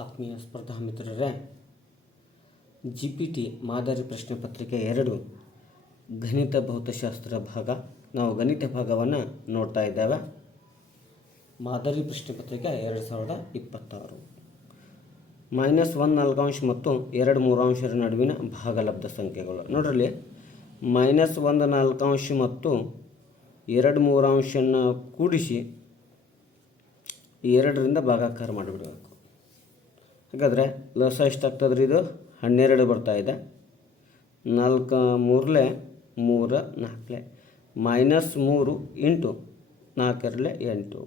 ಆತ್ಮೀಯ ಸ್ಪರ್ಧಾ ಮಿತ್ರರೇ, GPT ಮಾದರಿ ಪ್ರಶ್ನೆ ಪತ್ರಿಕೆ 2 ಗಣಿತ ಭೌತಶಾಸ್ತ್ರ ಭಾಗ. ನಾವು ಗಣಿತ ಭಾಗವನ್ನು ನೋಡ್ತಾ ಇದ್ದೇವೆ. ಮಾದರಿ ಪ್ರಶ್ನೆ ಪತ್ರಿಕೆ 2026 -1 4 ಮತ್ತು 2 3 ನಡುವಿನ ಭಾಗಲಬ್ಧ ಸಂಖ್ಯೆಗಳು. ನೋಡ್ರಲ್ಲಿ, -1 4 ಮತ್ತು 2 3 ಕೂಡಿಸಿ 2ರಿಂದ ಭಾಗಾಕಾರ ಮಾಡಿಬಿಡಬೇಕು. ಹಾಗಾದರೆ ಲಸ ಎಷ್ಟಾಗ್ತದ್ರಿ? ಇದು 12 ಬರ್ತಾ ಇದೆ. 4 3 3 4 -3 ಇಂಟು 4 8.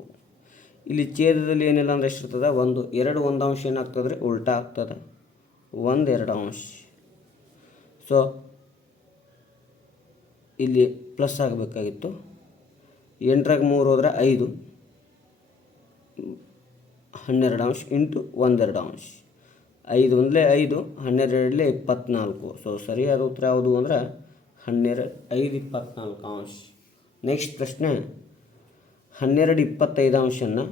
ಇಲ್ಲಿ ಛೇದದಲ್ಲಿ ಏನಿಲ್ಲ ಅಂದರೆ ಎಷ್ಟಿರ್ತದೆ? 1 2 1 ಅಂಶ ಏನಾಗ್ತದೆ ರೀ? ಉಲ್ಟಾ ಆಗ್ತದೆ. 1 2 ಅಂಶ. ಸೊ ಇಲ್ಲಿ ಪ್ಲಸ್ ಆಗಬೇಕಾಗಿತ್ತು. 8ರಾಗ 3 ಹೋದರೆ 5, 12 ಅಂಶ ಇಂಟು 1 2 ಅಂಶ. 5 1 5, 12 24. ಸೊ ಸರಿಯಾದ ಉತ್ತರ ಯಾವುದು ಅಂದರೆ 5 24 ಅಂಶ. ನೆಕ್ಸ್ಟ್ ಪ್ರಶ್ನೆ, 12 25 ಅಂಶನ್ನು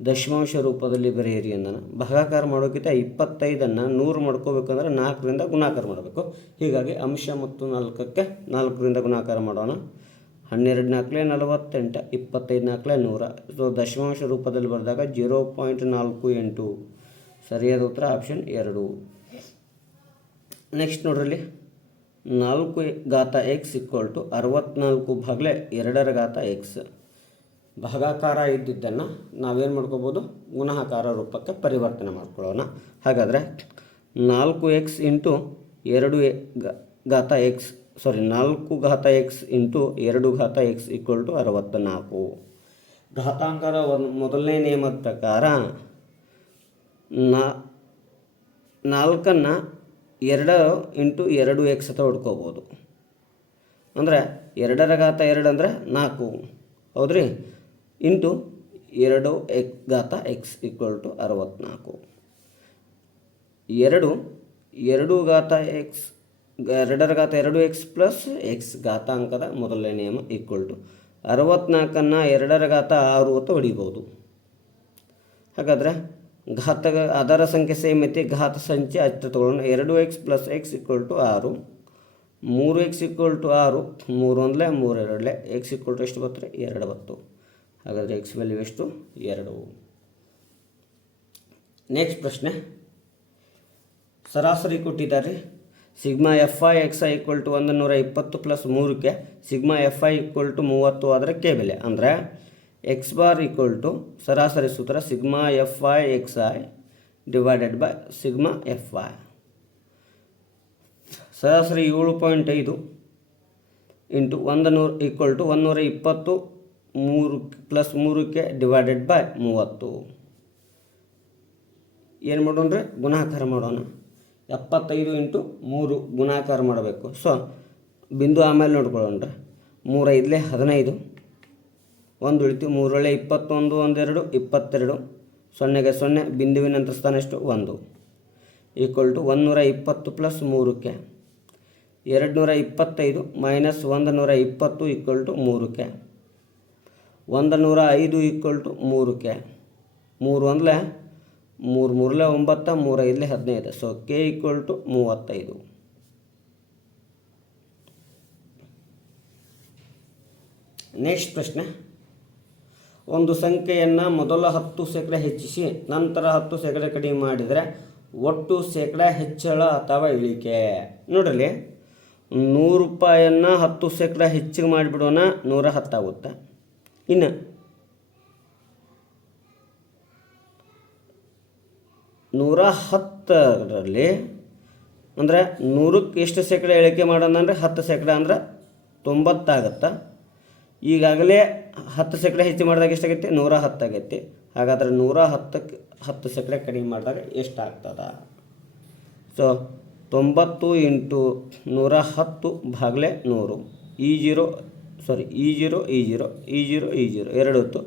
ದಶಮಾಂಶ ರೂಪದಲ್ಲಿ ಬರೆಯಿರಿ ಅಂದನ. ಭಾಗಾಕಾರ ಮಾಡೋಕ್ಕಿಂತ 25ಅನ್ನು 100 ಮಾಡ್ಕೋಬೇಕಂದ್ರೆ 4ರಿಂದ ಗುಣಾಕಾರ ಮಾಡಬೇಕು. ಹೀಗಾಗಿ ಅಂಶ ಮತ್ತು 4ಕ್ಕೆ 4ರಿಂದ ಗುಣಾಕಾರ ಮಾಡೋಣ. 12 4 48, 25 4 100. ಸೊ ದಶಮಾಂಶ ರೂಪದಲ್ಲಿ ಬರೆದಾಗ 0.48. ಸರಿಯಾದ ಉತ್ತರ ಆಪ್ಷನ್ 2. ನೆಕ್ಸ್ಟ್ ನೋಡ್ರಲ್ಲಿ, 4 ಘಾತ x = 64 ಭಾಗಲೆ 2 ಘಾತ x. ಭಾಗಾಕಾರ ಇದ್ದಿದ್ದನ್ನು ನಾವೇನು ಮಾಡ್ಕೋಬೋದು? ಗುಣಾಕಾರ ರೂಪಕ್ಕೆ ಪರಿವರ್ತನೆ ಮಾಡ್ಕೊಳ್ಳೋಣ. ಹಾಗಾದರೆ 4x ಇಂಟು 2 ಘಾತ x 4 ಘಾತ x ಇಂಟು 2 ಘಾತ x = 64. ಘಾತಾಂಕದ ಮೊದಲನೇ ನಿಯಮದ ಪ್ರಕಾರ 4ಅನ್ನು 2 ಇಂಟು 2x ಅಂತ ಹೊಡ್ಕೋಬೋದು. ಅಂದರೆ 2 ಘಾತ 2 ಅಂದರೆ 4, ಹೌದ್ರಿ, ಇಂಟು 2 ಘಾತ x = 64. 2 ಘಾತ x 2 ಘಾತ 2x ಪ್ಲಸ್ x ಘಾತಾಂಕದ ಮೊದಲನೇ ನಿಯಮ = 64ಅನ್ನು 2 ಘಾತ 6 ಅಂತ ಹೊಡಿಬೋದು. ಹಾಗಾದರೆ ಅದರ ಸಂಖ್ಯೆ ಸೇಮ್ ಐತಿ, ಘಾತ ಸಂಖ್ಯೆ ಅಷ್ಟು ತಗೊಳ್ಳೋಣ. 2x plus x = 6, 3x = 6, 3 1 3 2 x = ಎಷ್ಟು ಬರ್ತದೆ? 2 ಬತ್ತು. ಹಾಗಾದರೆ x ವ್ಯಾಲ್ಯೂ ಎಷ್ಟು? 2. ನೆಕ್ಸ್ಟ್ ಪ್ರಶ್ನೆ, ಸರಾಸರಿ ಕೊಟ್ಟಿದ್ದಾರೆ. ಸಿಗ್ಮಾ FI XI = 120 ಪ್ಲಸ್ 3ಕ್ಕೆ ಸಿಗ್ಮಾ FI = 30 ಆದರೆ ಕೆ ಬೆಲೆ. ಅಂದರೆ x ಬಾರ್ = ಸರಾಸರಿ ಸೂತ್ರ sigma FI XI divided by sigma FI. ಸರಾಸರಿ 7.5 ಇಂಟು 100 = 120 3 ಪ್ಲಸ್ 3ಕ್ಕೆ ಡಿವೈಡೆಡ್ ಬೈ 30. ಏನು ಮಾಡೋಣ ರೀ? ಗುಣಾಕಾರ ಮಾಡೋಣ. 75 ಇಂಟು 3 ಗುಣಾಕಾರ ಮಾಡಬೇಕು. ಸೊ ಬಿಂದು ಆಮೇಲೆ ನೋಡ್ಕೊಳ್ಳೋಣ. 3 5 15, 1 ಉಳಿತು, 3 21 1 2 22, 0ಗೆ 0, ಬಿಂದುವಿನ ನಂತರ ಸ್ಥಾನ ಎಷ್ಟು? 1 = 120 ಪ್ಲಸ್ 3ಕ್ಕೆ 225 ಮೈನಸ್ 120 = 3ಕ್ಕೆ 105 = 3ಕ್ಕೆ 3 1 3 3 9, 3 5 15. So k = 35. ನೆಕ್ಸ್ಟ್ ಪ್ರಶ್ನೆ, ಒಂದು ಸಂಖ್ಯೆಯನ್ನು ಮೊದಲ 10% ಹೆಚ್ಚಿಸಿ ನಂತರ 10% ಕಡಿಮೆ ಮಾಡಿದರೆ ಒಟ್ಟು ಶೇಕಡಾ ಹೆಚ್ಚಳ ಅಥವಾ ಇಳಿಕೆ. ನೋಡಲಿ, 100 ರೂಪಾಯಿಯನ್ನು 10% ಹೆಚ್ಚಿಗೆ ಮಾಡಿಬಿಡೋಣ, 110 ಆಗುತ್ತೆ. ಇನ್ನು 110ರಲ್ಲಿ ಅಂದರೆ 100ಕ್ಕೆ ಎಷ್ಟು ಶೇಕಡಾ ಇಳಿಕೆ ಮಾಡೋಣ ಅಂದರೆ 10% ಅಂದರೆ 90 ಆಗುತ್ತೆ. ಈಗಾಗಲೇ 10% ಹೆಚ್ಚು ಮಾಡಿದಾಗ ಎಷ್ಟಾಗೈತಿ? 110 ಆಗೈತಿ. ಹಾಗಾದರೆ 110ಕ್ಕೆ 10% ಕಡಿಮೆ ಮಾಡಿದಾಗ ಎಷ್ಟಾಗ್ತದೆ? So 90 into 110 ಭಾಗಲೆ 100. ಈ 0 2 ಹೊತ್ತು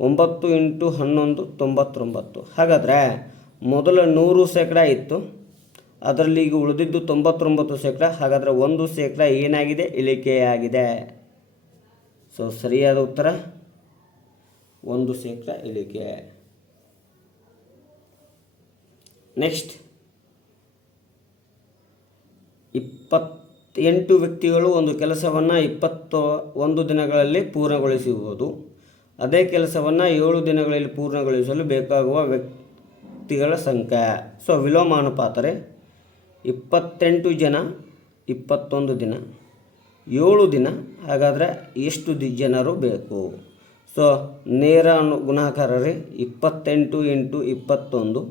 9 ಇಂಟು 11 99. ಹಾಗಾದರೆ ಮೊದಲು 100% ಇತ್ತು, ಅದರಲ್ಲಿ ಈಗ ಉಳಿದಿದ್ದು 99%. ಹಾಗಾದರೆ 1% ಏನಾಗಿದೆ? ಇಳಿಕೆಯಾಗಿದೆ. ಸೊ ಸರಿಯಾದ ಉತ್ತರ 1% ಇಳಿಕೆ. ನೆಕ್ಸ್ಟ್ 28 ವ್ಯಕ್ತಿಗಳು ಒಂದು ಕೆಲಸವನ್ನು 21 ದಿನಗಳಲ್ಲಿ ಪೂರ್ಣಗೊಳಿಸಬಹುದು. ಅದೇ ಕೆಲಸವನ್ನು 7 ದಿನಗಳಲ್ಲಿ ಪೂರ್ಣಗೊಳಿಸಲು ಬೇಕಾಗುವ ವ್ಯಕ್ತಿಗಳ ಸಂಖ್ಯೆ. ಸೊ ವಿಲೋಮಾನುಪಾತ ರೀ. 28 ಜನ 21 ದಿನ 7 ದಿನ, ಹಾಗಾದರೆ ಎಷ್ಟು ಜನರು ಬೇಕು? ಸೊ ನೇರ ಗುಣಾಕಾರ ರೀ. 28 × 21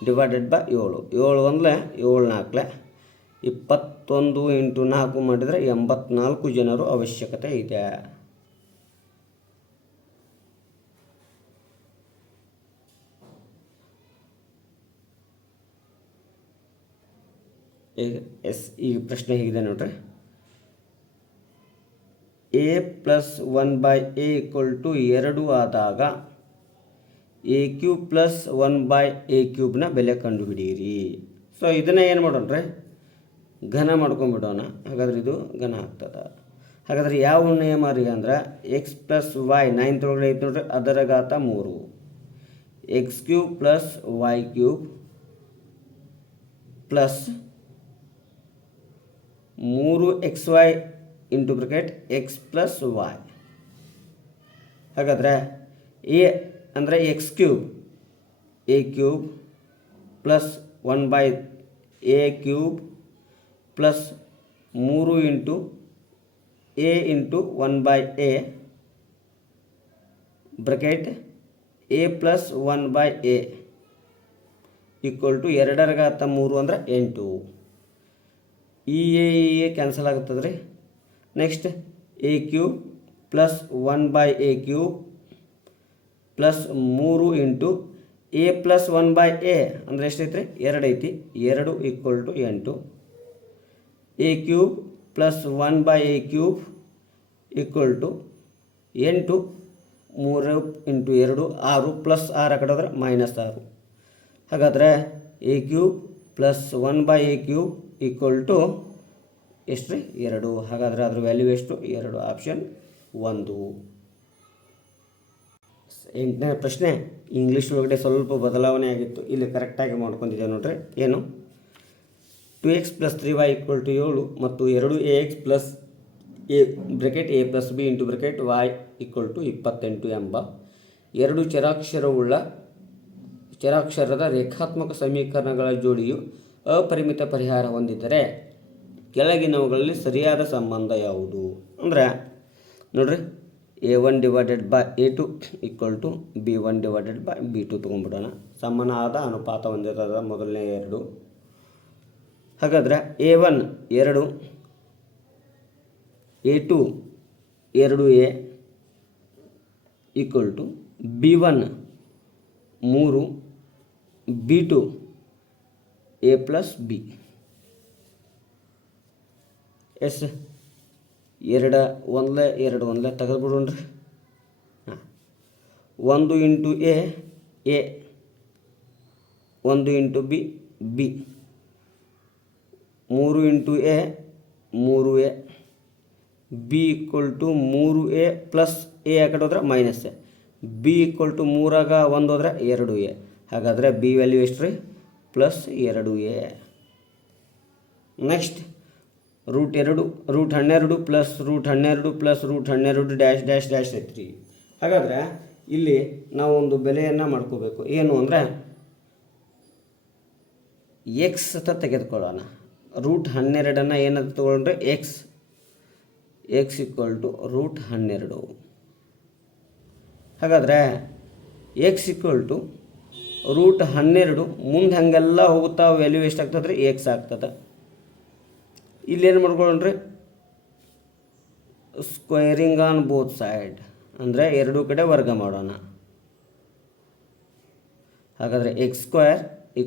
ಡಿವೈಡೆಡ್ ಬೈ 7. 7 1 7 4 21 × 4 ಮಾಡಿದರೆ 84 ಜನರು ಅವಶ್ಯಕತೆ ಇದೆ. ಈ ಪ್ರಶ್ನೆ ಹೀಗಿದೆ ನೋಡ್ರಿ. a + 1/a = 2 ಆದಾಗ a³ + 1/a³ ಬೆಲೆ ಕಂಡುಹಿಡಿಯಿರಿ. ಸೊ ಇದನ್ನು ಏನು ಮಾಡೋಣ, ಘನ ಮಾಡ್ಕೊಂಡ್ಬಿಡೋಣ. ಹಾಗಾದ್ರೆ ಇದು ಘನ ಆಗ್ತದೆ. ಹಾಗಾದ್ರೆ ಯಾವ ನಿಯಮ ರೀ ಅಂದ್ರೆ x + y 9th ಒಳಗಡೆ ಐತೆ ನೋಡ್ರಿ, ಅದರ ಘಾತ 3, x³ + y³ plus 3xy into bracket x + y. ಹಾಗಾದರೆ a ಅಂದರೆ x³ a³ plus 1/a³ plus 3 into a into 1/a bracket a plus 1/a equal to 2 ಘಾತ 3 ಅಂದರೆ 8. ಈ ಎ ಕ್ಯಾನ್ಸಲ್ ಆಗುತ್ತದೆ ರೀ. Next a³ plus 1/a³ plus 3 into a plus 1/a ಅಂದರೆ ಎಷ್ಟೈತೆ ರೀ, 2 ಐತಿ. 2 equal to 8. a³ plus 1/a³ equal to 8. 3 into 2 6 plus 6 ಕಡೆದ್ರೆ -6. ಹಾಗಾದರೆ a³ plus 1/a³ equal to ಎಷ್ಟು ರೀ, 2. ಹಾಗಾದರೆ ಅದ್ರ ವ್ಯಾಲ್ಯೂ ಎಷ್ಟು, 2. ಆಪ್ಷನ್ 1. 8ನೇ ಪ್ರಶ್ನೆ ಇಂಗ್ಲೀಷ್ ಒಳಗಡೆ ಸ್ವಲ್ಪ ಬದಲಾವಣೆ ಆಗಿತ್ತು, ಇಲ್ಲಿ ಕರೆಕ್ಟಾಗಿ ಮಾಡ್ಕೊಂಡಿದ್ದೆ ನೋಡ್ರಿ. ಏನು 2x + 3y = 7 ಮತ್ತು 2ax plus a bracket a plus b into bracket y = 28 ಎಂಬ 2 ಚರಾಕ್ಷರದ ರೇಖಾತ್ಮಕ ಸಮೀಕರಣಗಳ ಜೋಡಿಯು ಅಪರಿಮಿತ ಪರಿಹಾರ ಹೊಂದಿದ್ದರೆ ಕೆಳಗಿನವುಗಳಲ್ಲಿ ಸರಿಯಾದ ಸಂಬಂಧ ಯಾವುದು? ಅಂದರೆ ನೋಡ್ರಿ, a1 / a2 = b1 / b2 ತೊಗೊಂಡ್ಬಿಡೋಣ. ಸಮಾನವಾದ ಅನುಪಾತ ಹೊಂದಿರದ ಮೊದಲನೇ 2. ಹಾಗಾದರೆ a1 2, a2 2a = b1 3, b2 a plus b. ಎಸ್ 2 1 ತೆಗೆದುಬಿಡೋಣ್ರಿ. 1 into a 1 into b 3 into a 3a b = 3a plus a ಆ ಕಡೆ ಹೋದ್ರೆ ಮೈನಸ್ b = 3 1 ಹೋದ್ರೆ 2a. ಹಾಗಾದರೆ b ವ್ಯಾಲ್ಯೂ ಎಷ್ಟು ರೀ, plus 2a. Next √12 plus √12 plus √12 dash dash dash ಐತ್ರಿ. ಹಾಗಾದರೆ ಇಲ್ಲಿ ನಾವು ಒಂದು ಬೆಲೆಯನ್ನು ಮಾಡ್ಕೋಬೇಕು. ಏನು ಅಂದರೆ ಎಕ್ಸ್ ಅಂತ ತೆಗೆದುಕೊಳ್ಳೋಣ. √12 ಏನಂತ ತೊಗೊಂಡ್ರೆ ಎಕ್ಸ್ = √12. ಹಾಗಾದರೆ ಎಕ್ಸ್ = √12 ಮುಂದೆ ಹಾಗೆಲ್ಲ ಹೋಗುತ್ತಾ ವ್ಯಾಲ್ಯೂ ಎಷ್ಟಾಗ್ತದೆ ರೀ, ಎಕ್ಸ್ ಆಗ್ತದೆ. ಇಲ್ಲೇನು ಮಾಡ್ಕೊಳ್ಳೋಣ್ರಿ, ಸ್ಕ್ವೇರಿಂಗ್ ಆನ್ ಬೋತ್ ಸೈಡ್ ಅಂದರೆ ಎರಡೂ ಕಡೆ ವರ್ಗ ಮಾಡೋಣ. ಹಾಗಾದರೆ x² =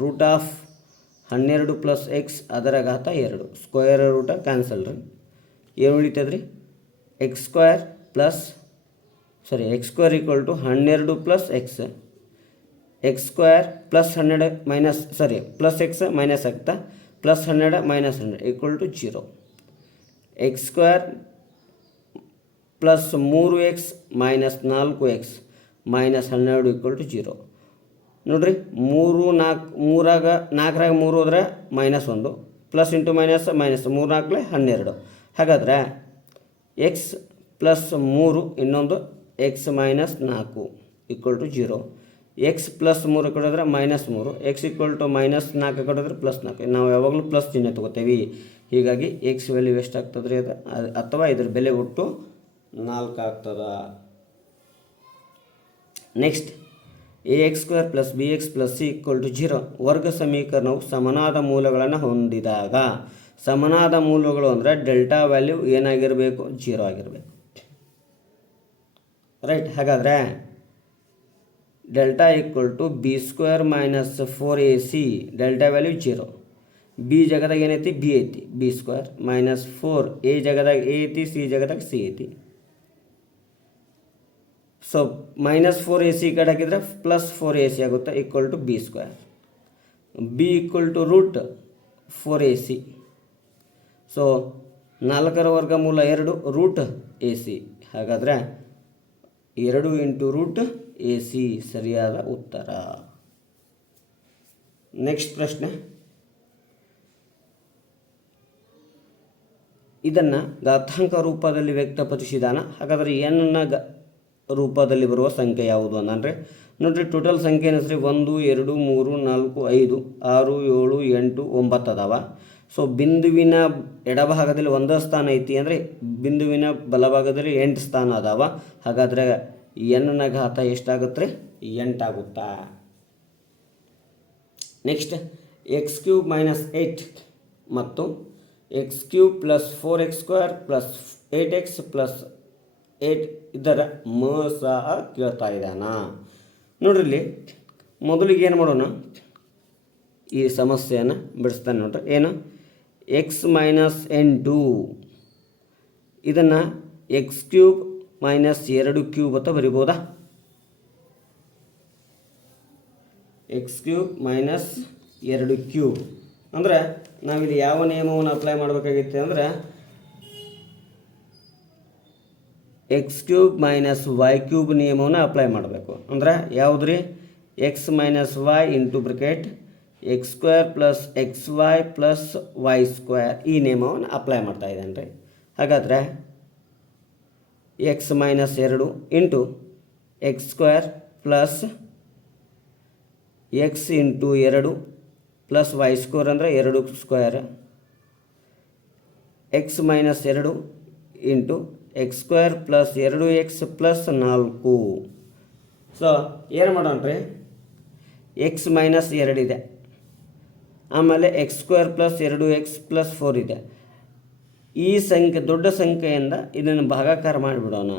√12 ಪ್ಲಸ್ ಎಕ್ಸ್ ಅದರ ಘಾತ 2. ಸ್ಕ್ವೇರ್ ರೂಟ ಕ್ಯಾನ್ಸಲ್ ರೀ. ಏನು ಉಳಿತದೆ ರೀ, x² = 12 plus x. x² plus 12 minus plus x minus ಆಗ್ತಾ plus 12 minus 12 = 0. x² plus 3x minus 4x minus 12 = 0. ನೋಡಿರಿ 3 4 ಮೂರಾಗ 4ರಾಗ 3 ಹೋದ್ರೆ -1 ಪ್ಲಸ್ ಇಂಟು ಮೈನಸ್ ಮೈನಸ್ 3 4 12. ಹಾಗಾದರೆ ಎಕ್ಸ್ ಪ್ಲಸ್ 3 ಇನ್ನೊಂದು X minus 4 equal to 0. X plus 3 ಕೊಡಿದ್ರೆ -3, ಎಕ್ಸ್ ಈಕ್ವಲ್ ಟು -4 ಕೊಡಿದ್ರೆ +4. ನಾವು ಯಾವಾಗಲೂ plus ಚಿಹ್ನೆ ತೊಗೋತೇವೆ. ಹೀಗಾಗಿ ಎಕ್ಸ್ ವ್ಯಾಲ್ಯೂ ಎಷ್ಟಾಗ್ತದೆ ರೀ ಅದು, ಅಥವಾ ಇದ್ರ ಬೆಲೆ ಒಟ್ಟು 4 ಆಗ್ತದೆ. ನೆಕ್ಸ್ಟ್ ax² + bx + c = 0 ವರ್ಗ ಸಮೀಕರಣವು ಸಮನಾದ ಮೂಲಗಳನ್ನು ಹೊಂದಿದಾಗ, ಸಮನಾದ ಮೂಲಗಳು ಅಂದರೆ ಡೆಲ್ಟಾ ವ್ಯಾಲ್ಯೂ ಏನಾಗಿರಬೇಕು, 0 ಆಗಿರಬೇಕು. ರೈಟ್. ಹಾಗಾದರೆ delta = b² - 4ac, delta value 0. B ಜಾಗದಾಗ ಏನೈತಿ, ಬಿ ಐತಿ, b² - 4 ಎ ಜಾಗದಾಗ ಎ ಐತಿ, ಸಿ ಜಾಗದಾಗ ಸಿ ಐತಿ. ಸೊ -4ac ಕಡೆ ಹಾಕಿದರೆ +4ac ಆಗುತ್ತೆ, = b². b = √4ac. ಸೊ 4ರ ವರ್ಗಮೂಲ 2 √ac. ಹಾಗಾದರೆ 2 × √ac ಸರಿಯಾದ ಉತ್ತರ. ನೆಕ್ಸ್ಟ್ ಪ್ರಶ್ನೆ, ಇದನ್ನು ಘಾತಾಂಕ ರೂಪದಲ್ಲಿ ವ್ಯಕ್ತಪಡಿಸಿದಾನ. ಹಾಗಾದರೆ ಎನ್ನ ರೂಪದಲ್ಲಿ ಬರುವ ಸಂಖ್ಯೆ ಯಾವುದು ಅಂದರೆ ನೋಡಿರಿ, ಟೋಟಲ್ ಸಂಖ್ಯೆ ಏನಿಸ್ರಿ 1 2 3 4 5 6 7 8 9 ಅದಾವ. ಸೊ ಬಿಂದುವಿನ ಎಡಭಾಗದಲ್ಲಿ 1 ಸ್ಥಾನ ಐತಿ, ಅಂದರೆ ಬಿಂದುವಿನ ಬಲಭಾಗದಲ್ಲಿ 8 ಸ್ಥಾನ ಅದಾವ. ಹಾಗಾದರೆ ಎನ್ನ ಘಾತ ಎಷ್ಟಾಗುತ್ತೆ ರೀ, 8 ಆಗುತ್ತಾ. ನೆಕ್ಸ್ಟ್ x³ - 8 ಮತ್ತು x³ + 4x² + 8x + 8 ಇದರ ಸಹ ಕೇಳ್ತಾ ಇದ್ದಾನ. ನೋಡ್ರಿ, ಇಲ್ಲಿ ಮೊದಲಿಗೆ ಏನು ಮಾಡೋಣ, ಈ ಸಮಸ್ಯೆಯನ್ನು ಬಿಡಿಸ್ತಾನೆ. ನೋಡ್ರಿ, ಏನು x - 8 ಇದನ್ನು x³ - 2³ ಅಂತ ಬರಿಬೋದಾ. x³ - 2³ ಅಂದರೆ ನಾವಿಲ್ಲಿ ಯಾವ ನಿಯಮವನ್ನು ಅಪ್ಲೈ ಮಾಡಬೇಕಾಗಿತ್ತು ಅಂದರೆ x³ - y³ ನಿಯಮವನ್ನು ಅಪ್ಲೈ ಮಾಡಬೇಕು. ಅಂದರೆ ಯಾವುದು ರೀ, x - y x² + xy + y², ಈ ನಿಯಮವನ್ನು ಅಪ್ಲೈ ಮಾಡ್ತಾ ಇದ್ದಾನೆ ರೀ. ಹಾಗಾದರೆ x - 2 into x² + x × 2 + y² ಅಂದರೆ 2² x - 2 into x² + 2x + 4. So ಏನು ಮಾಡೋಣ ರೀ, x - 2 ಇದೆ, ಆಮೇಲೆ x² + 2x + 4 ಇದೆ. ಈ ಸಂಖ್ಯೆ ದೊಡ್ಡ ಸಂಖ್ಯೆಯಿಂದ ಇದನ್ನು ಭಾಗಾಕಾರ ಮಾಡಿಬಿಡೋಣ.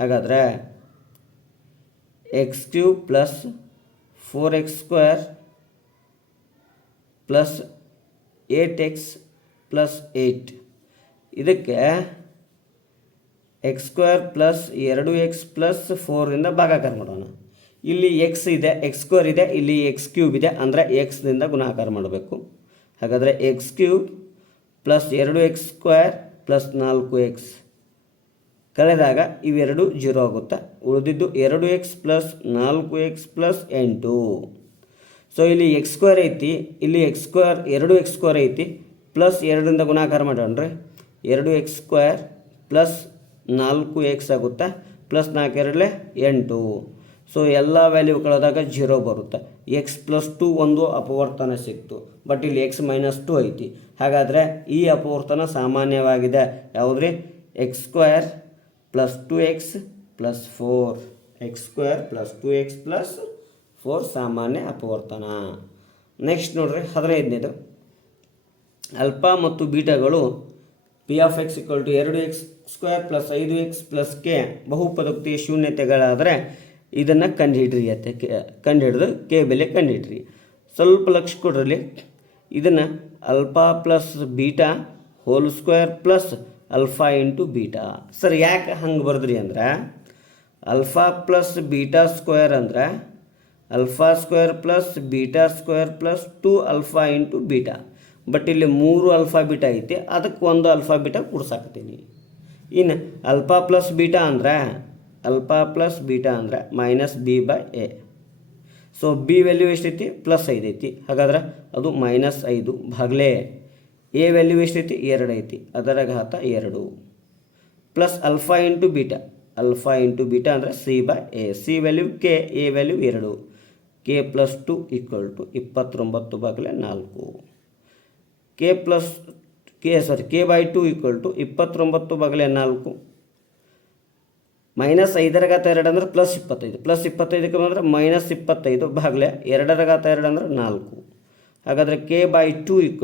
ಹಾಗಾದರೆ x³ + 4x² + 8x + 8 ಇದಕ್ಕೆ x² + 2x + 4 ಇಂದ ಭಾಗಾಕಾರ ಮಾಡೋಣ. ಇಲ್ಲಿ x ಇದೆ, x² ಇದೆ, ಇಲ್ಲಿ x³ ಇದೆ, ಅಂದರೆ xನಿಂದ ಗುಣಾಕಾರ ಮಾಡಬೇಕು. ಹಾಗಾದರೆ x³ + 2x² + 4x ಕಳೆದಾಗ ಇವೆರಡು 0 ಆಗುತ್ತೆ. ಉಳಿದಿದ್ದು 2x + 4x + 8. ಸೊ ಇಲ್ಲಿ x² ಐತಿ, ಇಲ್ಲಿ x² ಐತಿ, ಪ್ಲಸ್ 2ರಿಂದ ಗುಣಾಕಾರ ಮಾಡೋಣ ರೀ. 2x² + 4x ಆಗುತ್ತೆ, ಪ್ಲಸ್ 4 2 8. ಸೊ ಎಲ್ಲ ವ್ಯಾಲ್ಯೂ ಕಳೆದಾಗ 0 ಬರುತ್ತೆ. x + 2 ಒಂದು ಅಪವರ್ತನ ಸಿಕ್ತು, ಬಟ್ ಇಲ್ಲಿ x - 2 ಐತಿ. ಹಾಗಾದರೆ ಈ ಅಪವರ್ತನ ಸಾಮಾನ್ಯವಾಗಿದೆ. ಯಾವುದ್ರಿ, x² + 2x + 4, x² + 2x + 4 ಸಾಮಾನ್ಯ ಅಪವರ್ತನ. ನೆಕ್ಸ್ಟ್ ನೋಡ್ರಿ, 15ನೇದು, ಆಲ್ಫಾ ಮತ್ತು ಬೀಟಾಗಳು p(x) = 2x² + 5x + k ಬಹುಪದೋಕ್ತಿಯ ಶೂನ್ಯತೆಗಳಾದರೆ ಇದನ್ನು ಕಂಡುಹಿಡಿದು ಕೆ ಬೆಲೆ ಕಂಡುಹಿಡ್ರಿ. ಸ್ವಲ್ಪ ಲಕ್ಷ ಕೊಡ್ರಲ್ಲಿ, ಇದನ್ನು alpha + beta whole + alpha × beta. Sir ಯಾಕೆ ಹಂಗೆ ಬರೆದ್ರಿ ಅಂದ್ರೆ, ಆಲ್ಫಾ + ಬೀಟಾ² ಅಂದರೆ α² + β² + 2 ಆಲ್ಫಾ × ಬೀಟಾ. ಬಟ್ ಇಲ್ಲಿ 3 ಆಲ್ಫಾ ಬೀಟಾ ಐತಿ, ಅದಕ್ಕೆ 1 ಆಲ್ಫಾ ಬೀಟಾ ಕೂಡ್ಸಾಕ್ತೀನಿ. ಇನ್ನು ಆಲ್ಫಾ + ಬೀಟಾ ಅಂದರೆ -b/a. ಸೊ ಬಿ ವ್ಯಾಲ್ಯೂ ಎಷ್ಟೈತಿ +5 ಐತಿ, ಹಾಗಾದ್ರೆ ಅದು -5 ಭಾಗಲೇ ಎ ವ್ಯಾಲ್ಯೂ ಎಷ್ಟೈತಿ 2 ಐತಿ, ಅದರ ಘಾತ 2 ಪ್ಲಸ್ ಆಲ್ಫಾ ಇಂಟು ಬೀಟಾ ಅಂದರೆ C/A, C value K, A value 2, K + 2 = 29/4, k/2 = 29/4, -5/2 ಅಂದ್ರೆ +25 ಬಂದ್ರೆ -25 ಭಾಗಲೆ 2/2 ಅಂದ್ರೆ 4, ಹಾಗಾದರೆ k/2 =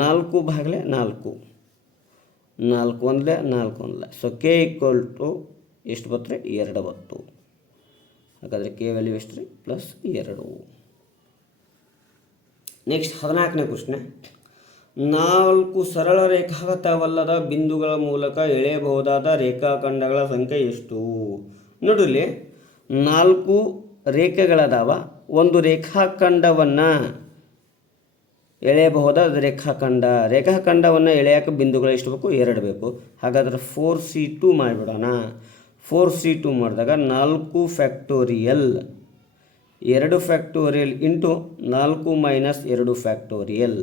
4/4, 4 1 4 ಸೊ ಕೆ = ಎಷ್ಟು ಬರ್ತದೆ 2 ಬತ್ತು, ಹಾಗಾದರೆ ಕೆ ವ್ಯಾಲ್ಯೂ ಎಷ್ಟು ರೀ +2. ನೆಕ್ಸ್ಟ್ 14ನೇ ಪ್ರಶ್ನೆ, 4 ಸರಳ ರೇಖಾಗತವಲ್ಲದ ಬಿಂದುಗಳ ಮೂಲಕ ಎಳೆಯಬಹುದಾದ ರೇಖಾಖಂಡಗಳ ಸಂಖ್ಯೆ ಎಷ್ಟು? ನೋಡ್ರಿ, 4 ರೇಖೆಗಳದಾವ, ಒಂದು ರೇಖಾಖಂಡವನ್ನು ಎಳೆಯಬಹುದಾದ ರೇಖಾಖಂಡವನ್ನು ಎಳೆಯೋಕೆ ಬಿಂದುಗಳು ಎಷ್ಟು ಬೇಕು 2 ಬೇಕು, ಹಾಗಾದ್ರೆ 4c2 ಮಾಡಿಬಿಡೋಣ. 4c2 ಮಾಡಿದಾಗ 4 factorial 2 factorial into 4 - 2 factorial,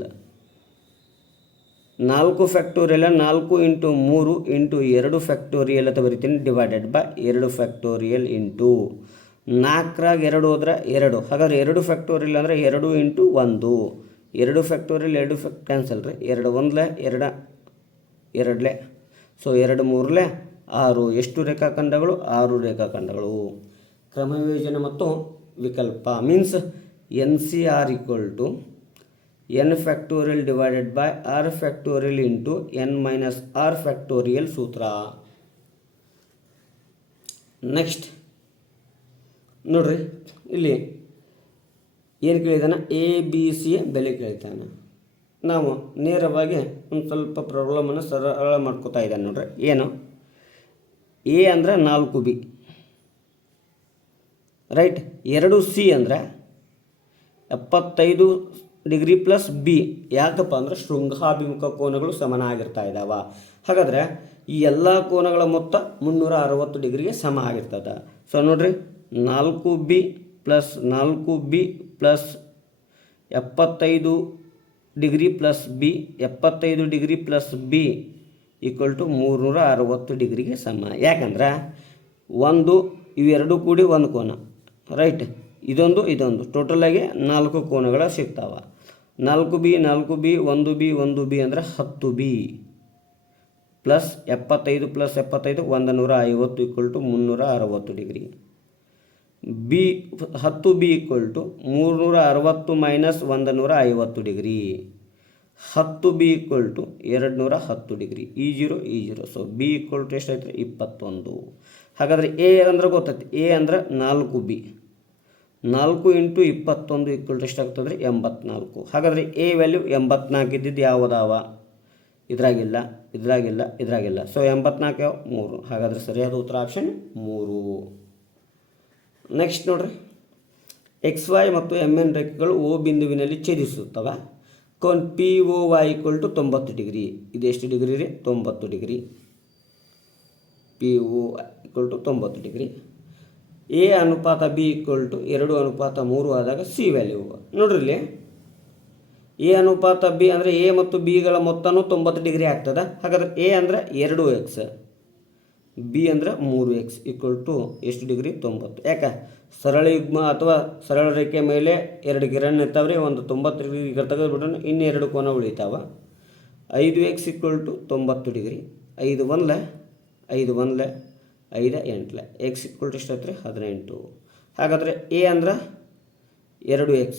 4 factorial 4 into 3 into 2 factorial ಅಂತ ಬರಿತೀನಿ, ಡಿವೈಡೆಡ್ ಬೈ 2 ಫ್ಯಾಕ್ಟೋರಿಯಲ್ ಇಂಟು 4 2 ಹೋದ್ರೆ 2, ಹಾಗಾದ್ರೆ 2 ಫ್ಯಾಕ್ಟೋರಿಯಲ್ ಅಂದರೆ 2 ಇಂಟು 1, 2 ಫ್ಯಾಕ್ಟೋರಿಯಲ್ 2 ಕ್ಯಾನ್ಸಲ್ ರೀ, 2 1 2 ಸೊ 2 3 6, ಎಷ್ಟು ರೇಖಾಖಂಡಗಳು 6 ರೇಖಾಖಂಡಗಳು. ಕ್ರಮಯೋಜನೆ ಮತ್ತು ವಿಕಲ್ಪ means NCR = n factorial divided by r factorial into n - r factorial ಸೂತ್ರ. ನೆಕ್ಸ್ಟ್ ನೋಡ್ರಿ, ಇಲ್ಲಿ ಏನು ಕೇಳಿದಾನೆ, ABC ಬೆಲೆ ಕೇಳ್ತಾನೆ. ನಾವು ನೇರವಾಗಿ ಒಂದು ಸ್ವಲ್ಪ ಪ್ರಾಬ್ಲಮನ್ನು ಸರಳ ಮಾಡ್ಕೋತಾ ಇದ್ದಾನೆ ನೋಡ್ರಿ. ಏನು ಎ ಅಂದರೆ 4B ರೈಟ್, 2C ಅಂದರೆ 75 ಡಿಗ್ರಿ ಪ್ಲಸ್ ಬಿ, ಯಾಕಪ್ಪ ಅಂದರೆ ಶೃಂಗಾಭಿಮುಖ ಕೋನಗಳು ಸಮನಾಗಿರ್ತಾ ಇದ್ದಾವೆ, ಹಾಗಾದರೆ ಈ ಎಲ್ಲ ಕೋನಗಳ ಮೊತ್ತ 360 ಡಿಗ್ರಿಗೆ ಸಮ ಆಗಿರ್ತದೆ. ಸೊ ನೋಡ್ರಿ, 4B plus 4B plus 75 degree plus B, 75 degree plus B = 360 ಡಿಗ್ರಿಗೆ ಸಮ. ಯಾಕಂದ್ರೆ ಇವೆರಡು ಕೂಡಿ ಒಂದು ಕೋನ ರೈಟ್, ಇದೊಂದು ಟೋಟಲಾಗಿ 4 ಕೋನಗಳು ಸಿಗ್ತಾವೆ. 4B 1B ಅಂದರೆ 10B plus 75 plus 75 150 = 360 degree. 10B = 360 minus 150 degree, 10B = 210 degree, ಈ 0. ಸೊ B = ಎಷ್ಟಾಯ್ತು 21. ಹಾಗಾದರೆ ಎ ಅಂದ್ರೆ ಗೊತ್ತೈತಿ, ಎ ಅಂದ್ರೆ 4B, 4 ಇಂಟು 21 = ಎಷ್ಟಾಗ್ತದೆ ರೀ 84. ಹಾಗಾದರೆ ಎ ವ್ಯಾಲ್ಯೂ 84 ಇದ್ದಿದ್ದು ಯಾವುದಾವ, ಇದ್ರಾಗಿಲ್ಲ. ಸೊ 84 ಯಾವ 3, ಹಾಗಾದರೆ ಸರಿಯಾದ ಉತ್ತರ ಆಪ್ಷನ್ 3. ನೆಕ್ಸ್ಟ್ ನೋಡ್ರಿ, XY ಮತ್ತು MN ರೇಖೆಗಳು O ಬಿಂದುವಿನಲ್ಲಿ ಛೇದಿಸುತ್ತವೆ. ಕೋನ POY = 90 ಡಿಗ್ರಿ, ಇದು ಎಷ್ಟು ಡಿಗ್ರಿ ರೀ 90 ಡಿಗ್ರಿ, POY = 90 ಡಿಗ್ರಿ. A ಅನುಪಾತ B = 2:3 ಆದಾಗ ಸಿ ವ್ಯಾಲ್ಯೂ ನೋಡ್ರಿ, ಇಲ್ಲಿ A ಅನುಪಾತ B ಅಂದರೆ A ಮತ್ತು Bಗಳ ಮೊತ್ತನೂ 90 ಡಿಗ್ರಿ ಆಗ್ತದೆ. ಹಾಗಾದ್ರೆ A ಅಂದರೆ 2x, B ಅಂದರೆ 3x = ಎಷ್ಟು ಡಿಗ್ರಿ 90. ಯಾಕೆ ಸರಳ ಯುಗ್ಮ ಅಥವಾ ಸರಳ ರೇಖೆ ಮೇಲೆ 2 ಕಿರಣ ಇರ್ತಾವ್ರಿ, ಒಂದು 90 ಡಿಗ್ರಿ ತೆಗೆದುಬಿಟ್ರೆ ಇನ್ನು 2 ಕೋನ ಉಳಿತಾವ. 5x = 90 ಡಿಗ್ರಿ, 5 1 5 8 x = ಎಷ್ಟಾಯ್ತು 18. ಹಾಗಾದರೆ ಎ ಅಂದ್ರೆ 2x,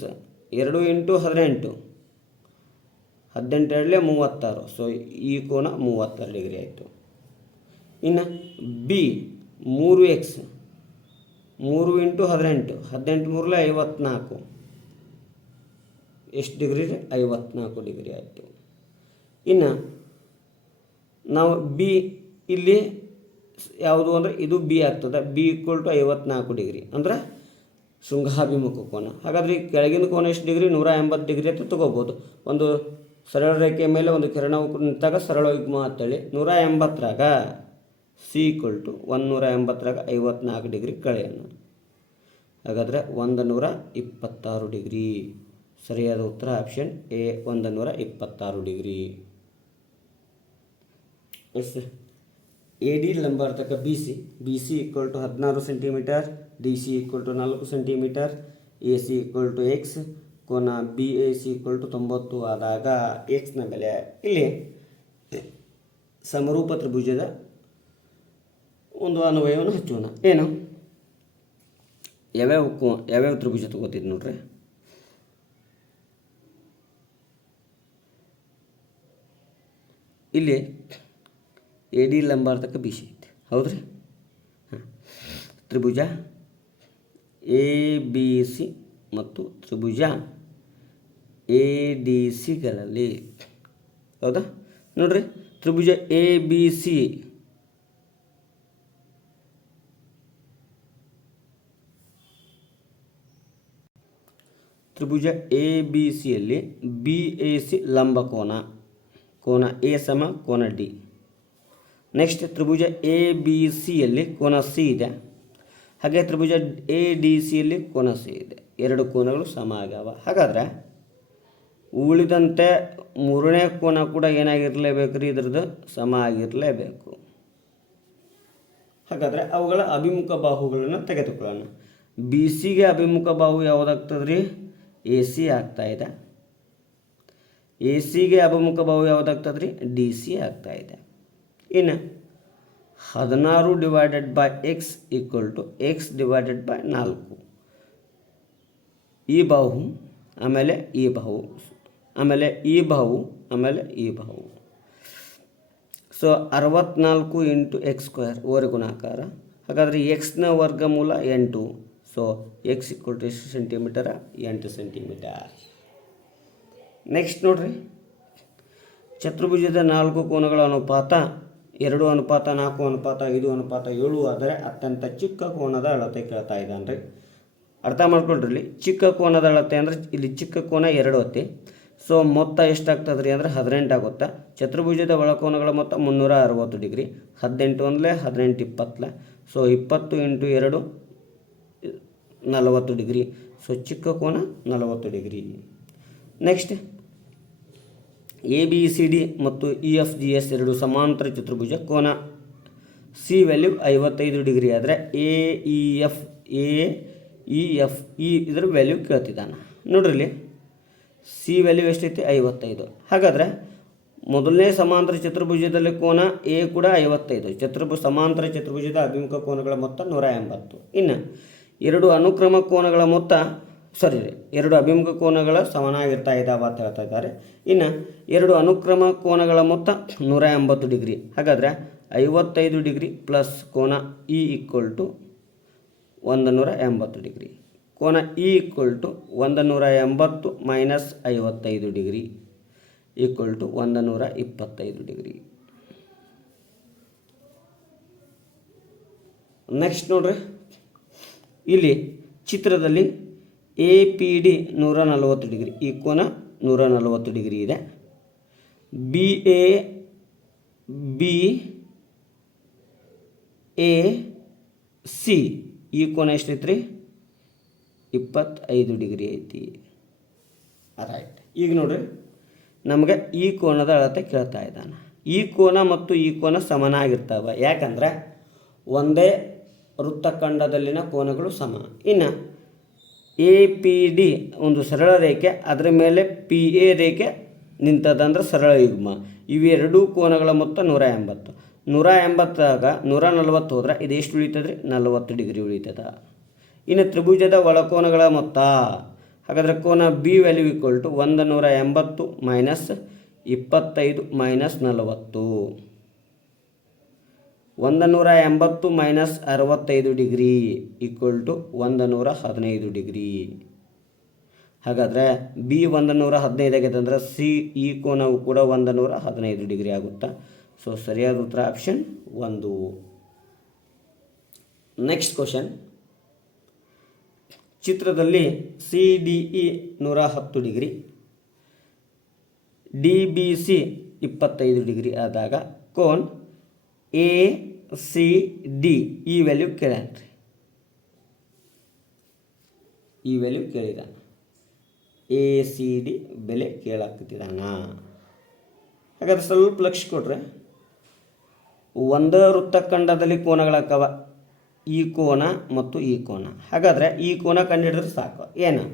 2 ಇಂಟು 18 2 36, ಸೊ ಈ ಕೋನ 36 ಡಿಗ್ರಿ ಆಯಿತು. ಇನ್ನು ಬಿ 3x, 3 ಇಂಟು 18 3 54, ಎಷ್ಟು ಡಿಗ್ರಿ ರೀ 54 ಡಿಗ್ರಿ ಆಯಿತು. ಇನ್ನು ನಾವು ಬಿ ಇಲ್ಲಿ ಯಾವುದು ಅಂದರೆ ಇದು ಬಿ ಆಗ್ತದೆ, B = 54 ಡಿಗ್ರಿ ಅಂದರೆ ಶೃಂಗಾಭಿಮುಖ ಕೋನ. ಹಾಗಾದರೆ ಕೆಳಗಿನ ಕೋನ ಎಷ್ಟು ಡಿಗ್ರಿ 180 ಡಿಗ್ರಿ ಅಂತ ತೊಗೋಬೋದು. ಒಂದು ಸರಳ ರೇಖೆ ಮೇಲೆ ಒಂದು ಕಿರಣವು ನಿಂತಾಗ ಸರಳ ಯುಗ್ಮ ಅಂತೇಳಿ 180ರಾಗ C = 180ರಾಗ 54 ಡಿಗ್ರಿ ಕಳೆಯೋಣ. ಹಾಗಾದರೆ 126 ಡಿಗ್ರಿ. ಸರಿಯಾದ ಉತ್ತರ ಆಪ್ಷನ್ ಎ 126 ಡಿಗ್ರಿ. ಎಸ್ ಎ ಡಿ ಲಂಬಾರ್ಥಕ B C equal to 16 centimetre, D C equal to 4 centimetre, A C equal to x, ಕೋನ B A C equal to 90 ಆದಾಗ ಎಕ್ಸ್ನ ಬೆಲೆ. ಇಲ್ಲಿ ಸಮರೂಪ ತ್ರಿಭುಜದ ಒಂದು ಅನ್ವಯವನ್ನು ಹಚ್ಚೋಣ. ಏನು ಯಾವ್ಯಾವ ತ್ರಿಭುಜ ತಗೋತಿದ್ದು ನೋಡ್ರಿ. ಇಲ್ಲಿ ಎ ಡಿ ಲಂಬಾರ್ಥಕ ಬಿ ಸಿ ಐತೆ, ಹೌದ್ರಿ. ತ್ರಿಭುಜ ಎ ಬಿ ಸಿ ಮತ್ತು ತ್ರಿಭುಜ ಎ ಡಿ ಸಿಗಳಲ್ಲಿ, ಹೌದಾ ನೋಡ್ರಿ. ತ್ರಿಭುಜ A B C A B ಸಿಯಲ್ಲಿ ಬಿ ಎ ಸಿ ಲಂಬಕೋನ, ಕೋನ ಎ ಸಮ ಕೋನ ಡಿ. ನೆಕ್ಸ್ಟ್ ತ್ರಿಭುಜ ಎ ಬಿ ಸಿಯಲ್ಲಿ ಕೋನ ಸಿ ಇದೆ. ಹಾಗೆ ತ್ರಿಭುಜ ಎ ಡಿ ಸಿಯಲ್ಲಿ ಕೋನ ಸಿ ಇದೆ. ಎರಡು ಕೋನಗಳು ಸಮ ಆಗ್ಯಾವ. ಹಾಗಾದರೆ ಉಳಿದಂತೆ ಮೂರನೇ ಕೋನ ಕೂಡ ಏನಾಗಿರಲೇಬೇಕು ರೀ, ಇದ್ರದ್ದು ಸಮ ಆಗಿರಲೇಬೇಕು. ಹಾಗಾದರೆ ಅವುಗಳ ಅಭಿಮುಖ ಬಾಹುಗಳನ್ನು ತೆಗೆದುಕೊಳ್ಳೋಣ. ಬಿ ಸಿಗೆ ಅಭಿಮುಖ ಬಾಹು ಯಾವುದಾಗ್ತದೆ ರೀ, ಎ ಸಿ ಆಗ್ತಾಯಿದೆ. ಎ ಸಿಗೆ ಅಭಿಮುಖ ಬಾಹು ಯಾವುದಾಗ್ತದೆ ರೀ, ಡಿ ಸಿ ಆಗ್ತಾಯಿದೆ. ಇನ್ನು 16 divided by X equal to X divided by 4. ಈ ಬಾಹು ಆಮೇಲೆ ಈ ಬಾಹು ಆಮೇಲೆ ಈ ಬಾಹು ಆಮೇಲೆ ಈ ಬಾಹು. ಸೊ 64 ಇಂಟು ಎಕ್ಸ್ ಸ್ಕ್ವೇರ್ ಓರೆ ಗುಣಾಕಾರ. ಹಾಗಾದರೆ ಎಕ್ಸ್ನ ವರ್ಗಮೂಲ 8. ಸೊ ಎಕ್ಸ್ ಈಕ್ವಲ್ ಟು ಎಷ್ಟು ಸೆಂಟಿಮೀಟರ, 8 ಸೆಂಟಿಮೀಟರ್. ನೆಕ್ಸ್ಟ್ ನೋಡ್ರಿ, ಚತುರ್ಭುಜದ 4 ಕೋನಗಳ ಅನುಪಾತ 2:4:5:7 ಆದರೆ ಅತ್ಯಂತ ಚಿಕ್ಕ ಕೋನದ ಅಳತೆ ಕೇಳ್ತಾ ಇದ್ದಾನೆ ರೀ. ಅರ್ಥ ಮಾಡ್ಕೊಳ್ರಿ. ಚಿಕ್ಕ ಕೋನದ ಅಳತೆ ಅಂದರೆ ಇಲ್ಲಿ ಚಿಕ್ಕ ಕೋನ 2 ಐತಿ. ಸೊ ಮೊತ್ತ ಎಷ್ಟಾಗ್ತದೆ ರೀ ಅಂದರೆ 18 ಆಗುತ್ತೆ. ಚತುರ್ಭುಜದ ಒಳಕೋನಗಳ ಮೊತ್ತ 360 ಡಿಗ್ರಿ. 18 ಒಂದಲೇ 18 20. So 20 into 2 40 degree. ಸೊ ಚಿಕ್ಕ ಕೋನ 40 degree. Next A B C D ಮತ್ತು ಇ ಎಫ್ ಜಿ ಎಸ್ ಎರಡು ಸಮಾಂತರ ಚತುರ್ಭುಜ. ಕೋನ ಸಿ ವ್ಯಾಲ್ಯೂ 55 ಡಿಗ್ರಿ ಆದರೆ ಎ ಇ ಎಫ್ ಇದರ ವ್ಯಾಲ್ಯೂ ಕೇಳ್ತಿದ್ದಾನೆ ನೋಡ್ರಿ. ಸಿ ವ್ಯಾಲ್ಯೂ ಎಷ್ಟೈತಿ, 55. ಹಾಗಾದರೆ ಮೊದಲನೇ ಸಮಾಂತರ ಚತುರ್ಭುಜದಲ್ಲಿ ಕೋನ ಎ ಕೂಡ 55. ಸಮಾಂತರ ಚತುರ್ಭುಜದ ಅಭಿಮುಖ ಕೋನಗಳ ಮೊತ್ತ 180. ಇನ್ನು ಎರಡು ಅನುಕ್ರಮ ಕೋನಗಳ ಮೊತ್ತ ಎರಡು ಅಭಿಮುಖ ಕೋನಗಳ ಸಮನಾಗಿರ್ತಾ ಇದ್ದಾವೆ ಅಂತ ಹೇಳ್ತಾ ಇದ್ದಾರೆ. ಇನ್ನು ಎರಡು ಅನುಕ್ರಮ ಕೋನಗಳ ಮೊತ್ತ 180 ಡಿಗ್ರಿ. ಹಾಗಾದರೆ 55 ಡಿಗ್ರಿ ಪ್ಲಸ್ ಕೋನ ಇ ಈಕ್ವಲ್ ಟು 180 ಡಿಗ್ರಿ. ಕೋನ E equal to 180 minus 55 degree equal to 125 degree. Next ನೋಡ್ರಿ, ಇಲ್ಲಿ ಚಿತ್ರದಲ್ಲಿ ಎ ಪಿ ಡಿ 140 ಡಿಗ್ರಿ, ಈ ಕೋನ 140 ಡಿಗ್ರಿ ಇದೆ. ಬಿ ಎ ಸಿ ಈ ಕೋನ ಎಷ್ಟೈತೆ ರೀ, 25 ಡಿಗ್ರಿ ಐತಿ. ರೈಟ್. ಈಗ ನೋಡ್ರಿ, ನಮಗೆ ಈ ಕೋನದ ಅಳತೆ ಕೇಳ್ತಾ ಇದ್ದಾನೆ. ಈ ಕೋನ ಮತ್ತು ಈ ಕೋನ ಸಮನಾಗಿರ್ತವೆ, ಯಾಕಂದರೆ ಒಂದೇ ವೃತ್ತಖಂಡದಲ್ಲಿನ ಕೋನಗಳು ಸಮ. ಇನ್ನು ಎ ಪಿ ಡಿ ಒಂದು ಸರಳ ರೇಖೆ, ಅದರ ಮೇಲೆ ಪಿ ಎ ರೇಖೆ ನಿಂತದಂದ್ರೆ ಸರಳ ಯುಗ್ಮ. ಇವೆರಡೂ ಕೋನಗಳ ಮೊತ್ತ 180. 180ದಾಗ 140 ಹೋದ್ರೆ ಇದು ಎಷ್ಟು ಉಳಿತದೆ ರೀ, 40 ಡಿಗ್ರಿ ಉಳಿತದ. ಇನ್ನು ತ್ರಿಭುಜದ ಒಳಕೋನಗಳ ಮೊತ್ತ, ಹಾಗಾದರೆ ಕೋನ B value equal to 180 minus 25 minus 40. 180 minus 65 degree equal to 115 degree. ಹಾಗಾದರೆ ಬಿ 115 ಆಗೈತಂದ್ರೆ ಸಿ ಈ ಕೋನವು ಕೂಡ 115 ಡಿಗ್ರಿ ಆಗುತ್ತಾ. ಸೊ ಸರಿಯಾದ ಉತ್ತರ ಆಪ್ಷನ್ 1. ನೆಕ್ಸ್ಟ್ ಕ್ವಶನ್, ಚಿತ್ರದಲ್ಲಿ C D E 110 degree, D B C 25 degree ಆದಾಗ ಕೋನ್ ಎ ಸಿ ಡಿ ಈ ವ್ಯಾಲ್ಯೂ ಕೇಳ್ಯಾನ್ರಿ. ಈ ವ್ಯಾಲ್ಯೂ ಕೇಳಿದಾನೆ. ಎ ಸಿ ಡಿ ಬೆಲೆ ಕೇಳಾಕತ್ತಿದ್ದಾನ. ಹಾಗಾದ್ರೆ ಸ್ವಲ್ಪ ಲಕ್ಷ ಕೊಟ್ರೆ ಒಂದೇ ವೃತ್ತಖಂಡದಲ್ಲಿ ಕೋನಗಳಾಕವ, ಈ ಕೋನ ಮತ್ತು ಈ ಕೋನ. ಹಾಗಾದರೆ ಈ ಕೋನ ಕಂಡುಹಿಡಿದ್ರೆ ಸಾಕು. ಏನು?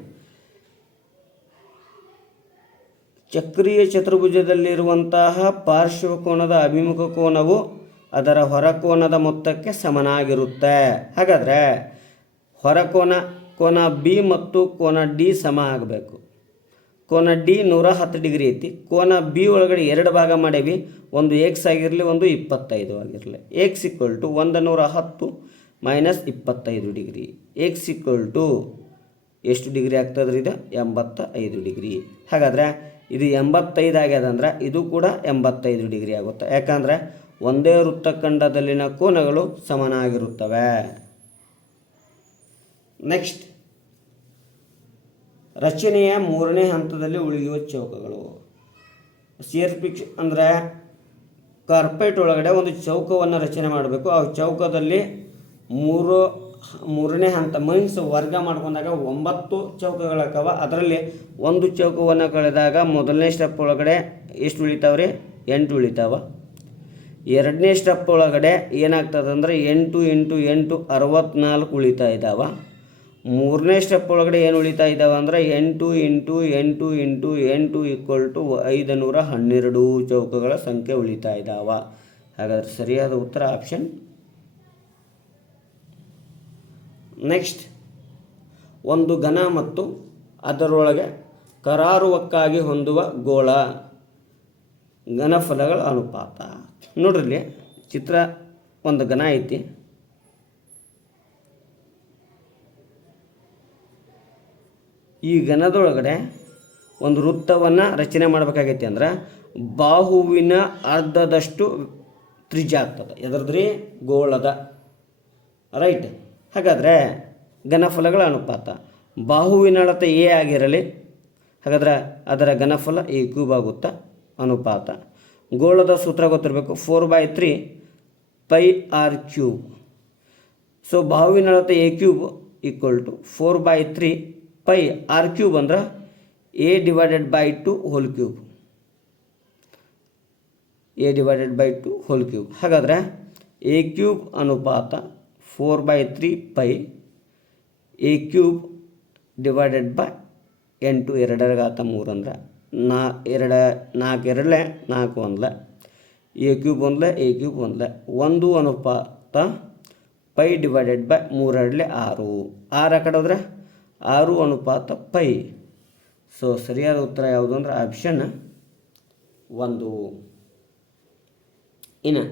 ಚಕ್ರೀಯ ಚತುರ್ಭುಜದಲ್ಲಿರುವಂತಹ ಪಾರ್ಶ್ವಕೋನದ ಅಭಿಮುಖ ಕೋನವು ಅದರ ಹೊರಕೋನದ ಮೊತ್ತಕ್ಕೆ ಸಮನಾಗಿರುತ್ತೆ. ಹಾಗಾದರೆ ಕೋನ ಬಿ ಮತ್ತು ಕೋನ ಡಿ ಸಮ ಆಗಬೇಕು. ಕೋನ ಡಿ 110 ಡಿಗ್ರಿ ಐತಿ. ಕೋನ ಬಿ ಒಳಗಡೆ 2 ಭಾಗ ಮಾಡೇವಿ, ಒಂದು ಎಕ್ಸ್ ಆಗಿರಲಿ, ಒಂದು 25 ಆಗಿರಲಿ. X equal to 110 minus 25 degree. X equal to ಎಷ್ಟು ಡಿಗ್ರಿ ಆಗ್ತದ್ರಿ? ಇದು 85 ಡಿಗ್ರಿ. ಹಾಗಾದರೆ ಇದು 85 ಆಗ್ಯದಂದ್ರೆ ಇದು ಕೂಡ 85 ಡಿಗ್ರಿ ಆಗುತ್ತೆ. ಯಾಕಂದರೆ ಒಂದೇ ವೃತ್ತಖಂಡದಲ್ಲಿನ ಕೋನಗಳು ಸಮನಾಗಿರುತ್ತವೆ. ನೆಕ್ಸ್ಟ್, ರಚನೆಯ 3ನೇ ಹಂತದಲ್ಲಿ ಉಳಿಯುವ ಚೌಕಗಳು. ಶಿಯರ್ ಫಿಕ್ಷನ್ ಅಂದರೆ ಕಾರ್ಪೆಟ್ ಒಳಗಡೆ ಒಂದು ಚೌಕವನ್ನು ರಚನೆ ಮಾಡಬೇಕು. ಆ ಚೌಕದಲ್ಲಿ ಮೂರನೇ ಹಂತ ಮೀನ್ಸ್ ವರ್ಗ ಮಾಡ್ಕೊಂಡಾಗ 9 ಚೌಕಗಳಾಕವ. ಅದರಲ್ಲಿ ಒಂದು ಚೌಕವನ್ನು ಕಳೆದಾಗ ಮೊದಲನೇ ಸ್ಟೆಪ್ ಒಳಗಡೆ ಎಷ್ಟು ಉಳಿತಾವ್ರಿ? 8 ಉಳಿತಾವ. ಎರಡನೇ ಸ್ಟೆಪ್ ಒಳಗಡೆ ಏನಾಗ್ತದೆ ಅಂದರೆ 8 × 8 64 ಉಳಿತಾ ಇದ್ದಾವೆ. ಮೂರನೇ ಸ್ಟೆಪ್ ಒಳಗಡೆ ಏನು ಉಳಿತಾ ಇದ್ದಾವೆ ಅಂದರೆ 8 × 8 × 8 = 512 ಚೌಕಗಳ ಸಂಖ್ಯೆ ಉಳಿತಾ ಇದ್ದಾವೆ. ಹಾಗಾದರೆ ಸರಿಯಾದ ಉತ್ತರ ಆಪ್ಷನ್. ನೆಕ್ಸ್ಟ್, ಒಂದು ಘನ ಮತ್ತು ಅದರೊಳಗೆ ಕರಾರುವಕ್ಕಾಗಿ ಹೊಂದುವ ಗೋಳ ಘನಫಲಗಳ ಅನುಪಾತ. ನೋಡ್ರಿ, ಚಿತ್ರ ಒಂದು ಘನ ಐತಿ. ಈ ಘನದೊಳಗಡೆ ಒಂದು ವೃತ್ತವನ್ನು ರಚನೆ ಮಾಡಬೇಕಾಗೈತಿ ಅಂದ್ರೆ ಬಾಹುವಿನ ಅರ್ಧದಷ್ಟು ತ್ರಿಜ್ಯ ಆಗ್ತದೆ. ಎದ್ರದ್ರಿ? ಗೋಳದ. ರೈಟ್. ಹಾಗಾದರೆ ಘನಫಲಗಳ ಅನುಪಾತ ಬಾಹುವಿನ ಅಳತೆ ಎ ಆಗಿರಲಿ. ಹಾಗಾದ್ರೆ ಅದರ ಘನಫಲ a³ ಆಗುತ್ತಾ ಅನುಪಾತ. ಗೋಳದ ಸೂತ್ರ ಗೊತ್ತಿರಬೇಕು, 4/3 πr³. ಸೊ ಬಾಹುವಿನ ಅಳತೆ a³ = 4/3 πr³ ಅಂದ್ರೆ a/2 ಹೋಲ್ ಕ್ಯೂಬ್. a/2 ಹಾಗಾದರೆ a³ ಅನುಪಾತ 4/3 π a³ / 8 2/3 ಅಂದ್ರೆ 4 2 4 1 a³ 1 a³ 1 1 ಅನುಪಾತ π / 3 6 6 ಕಡೆ ಹೋದರೆ 6 ಅನುಪಾತ π. ಸೊ ಸರಿಯಾದ ಉತ್ತರ ಯಾವುದು ಅಂದರೆ ಆಪ್ಷನ್ 1. ಇನ್ನು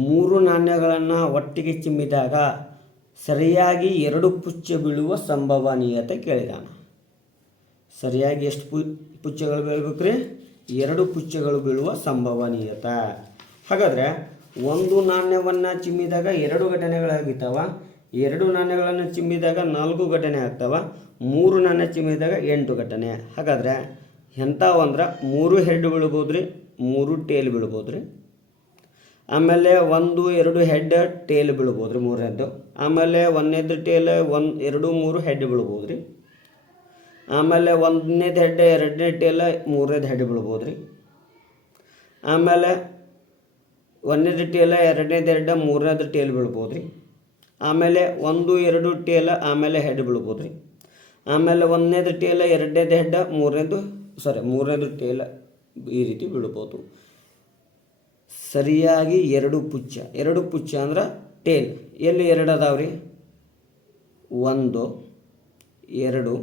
3 ನಾಣ್ಯಗಳನ್ನು ಒಟ್ಟಿಗೆ ಚಿಮ್ಮಿದಾಗ ಸರಿಯಾಗಿ 2 ಪುಚ್ಚ ಬೀಳುವ ಸಂಭವನೀಯತೆ ಕೇಳಿದಾನ. ಸರಿಯಾಗಿ ಎಷ್ಟು ಪುಚ್ಚಗಳು ಬೀಳ್ಬೇಕು ರೀ? 2 ಪುಚ್ಚಗಳು ಬೀಳುವ ಸಂಭವನೀಯತೆ. ಹಾಗಾದರೆ ಒಂದು ನಾಣ್ಯವನ್ನು ಚಿಮ್ಮಿದಾಗ 2 ಘಟನೆಗಳಾಗಿದ್ದಾವ. 2 ನಾಣ್ಯಗಳನ್ನು ಚಿಮ್ಮಿದಾಗ 4 ಘಟನೆ ಆಗ್ತಾವ. 3 ನಾಣ್ಯ ಚಿಮ್ಮಿದಾಗ 8 ಘಟನೆ. ಹಾಗಾದರೆ ಎಂಥವು ಅಂದ್ರೆ 3 ಹೆಡ್ ಬೀಳ್ಬೋದು ರೀ, 3 ಟೇಲ್ ಬೀಳ್ಬೋದು ರೀ. ಆಮೇಲೆ 1 2 ಹೆಡ್ ಟೇಲ್ ಬೀಳ್ಬೋದು ರೀ, 3ನೇದ್ದು. ಆಮೇಲೆ 1ನೇದು ಟೇಲ್ 1 2 3 ಹೆಡ್ ಬೀಳ್ಬೋದು ರೀ. ಆಮೇಲೆ 1ನೇದು ಹೆಡ್ 2ನೇ ಟೇಲ್ 3ನೇದು ಹೆಡ್ ಬೀಳ್ಬೋದು ರೀ. ಆಮೇಲೆ 1ನೇದು ಟೇಲ್ 2ನೇದು ಹೆಡ್ 3ನೇದು ಟೇಲ್ ಬೀಳ್ಬೋದು ರೀ. ಆಮೇಲೆ 1 2 ಟೇಲ್ ಆಮೇಲೆ ಹೆಡ್ ಬೀಳ್ಬೋದು ರೀ. ಆಮೇಲೆ 1ನೇದು ಟೇಲ್ 2ನೇದು ಹೆಡ್ 3ನೇದು ಟೇಲ್ ಈ ರೀತಿ ಬೀಳ್ಬೋದು. ಸರಿಯಾಗಿ 2 ಪುಚ್ಚ ಅಂದ್ರೆ ಟೇಲ್ ಎಲ್ಲಿ 2 ಅದಾವ್ರಿ? 1 2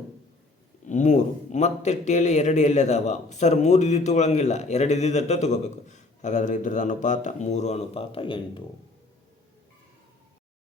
3 ಮತ್ತು ಟೇಲ್ 2 ಎಲ್ಲಿ ಅದಾವ ಸರ್? 3 ಇದು ತೊಗೊಳಂಗಿಲ್ಲ, 2 ಇದ್ದಿದ್ದಟ್ಟು ತೊಗೋಬೇಕು. ಹಾಗಾದರೆ ಇದ್ರದ್ದು ಅನುಪಾತ 3:8.